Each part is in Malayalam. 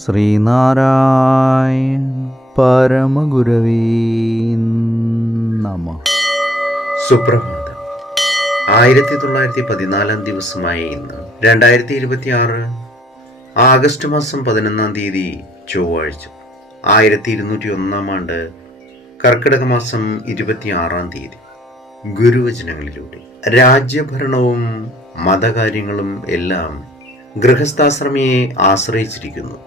ശ്രീനാരായണ പരമഗുരവേ നമഃ. സുപ്രഭാതം. 1914 ദിവസമായ ഇന്ന് 2026 ആഗസ്റ്റ് മാസം 11 ചൊവ്വാഴ്ച, 1201 ആണ്ട് കർക്കിടക മാസം 26 ഗുരുവചനങ്ങളിലൂടെ രാജ്യഭരണവും മതകാര്യങ്ങളും എല്ലാം ഗൃഹസ്ഥാശ്രമിയെ ആശ്രയിച്ചിരിക്കുന്നു.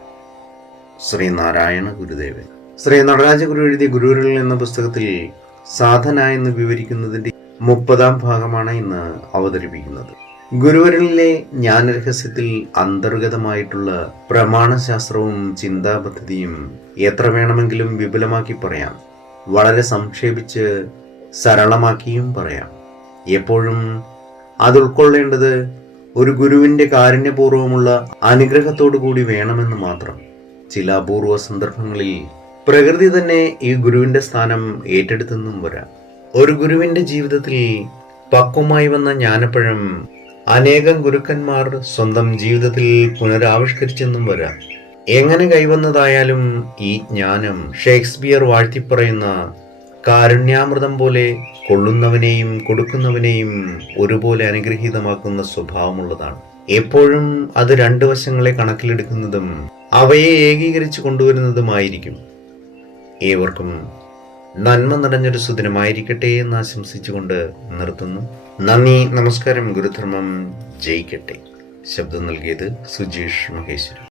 ശ്രീനാരായണ ഗുരുദേവൻ. ശ്രീ നടരാജ ഗുരു എഴുതിയ ഗുരുവിരൽ എന്ന പുസ്തകത്തിൽ സാധന എന്ന് വിവരിക്കുന്നതിന്റെ 30-ാം ഭാഗമാണ് ഇന്ന് അവതരിപ്പിക്കുന്നത്. ഗുരുവിരലിലെ ജ്ഞാനരഹസ്യത്തിൽ അന്തർഗതമായിട്ടുള്ള പ്രമാണശാസ്ത്രവും ചിന്താപദ്ധതിയും എത്ര വേണമെങ്കിലും വിപുലമാക്കി പറയാം, വളരെ സംക്ഷേപിച്ച് സരളമാക്കിയും പറയാം. എപ്പോഴും അത് ഉൾക്കൊള്ളേണ്ടത് ഒരു ഗുരുവിന്റെ കാരുണ്യപൂർവമുള്ള അനുഗ്രഹത്തോടു കൂടി വേണമെന്ന് മാത്രം. ചില അപൂർവ സന്ദർഭങ്ങളിൽ പ്രകൃതി തന്നെ ഈ ഗുരുവിന്റെ സ്ഥാനം ഏറ്റെടുത്തെന്നും വരാം. ഒരു ഗുരുവിന്റെ ജീവിതത്തിൽ പക്വമായി വന്ന ജ്ഞാനപ്പഴം അനേകം ഗുരുക്കന്മാർ സ്വന്തം ജീവിതത്തിൽ പുനരാവിഷ്കരിച്ചെന്നും വരാം. എങ്ങനെ കൈവന്നതായാലും ഈ ജ്ഞാനം ഷേക്സ്പിയർ വാഴ്ത്തിപ്പറയുന്ന കാരുണ്യാമൃതം പോലെ കൊള്ളുന്നവനെയും കൊടുക്കുന്നവനെയും ഒരുപോലെ അനുഗ്രഹീതമാക്കുന്ന സ്വഭാവമുള്ളതാണ്. എപ്പോഴും അത് രണ്ട് വശങ്ങളെ കണക്കിലെടുക്കുന്നതും അവയെ ഏകീകരിച്ചു കൊണ്ടുവരുന്നതുമായിരിക്കും. ഏവർക്കും നന്മ നിറഞ്ഞൊരു സുദിനമായിരിക്കട്ടെ എന്ന് ആശംസിച്ചുകൊണ്ട് നിർത്തുന്നു. നന്ദി, നമസ്കാരം. ഗുരുധർമ്മം ജയിക്കട്ടെ. ശബ്ദം നൽകിയത് സുജീഷ് മഹേശ്വരൻ.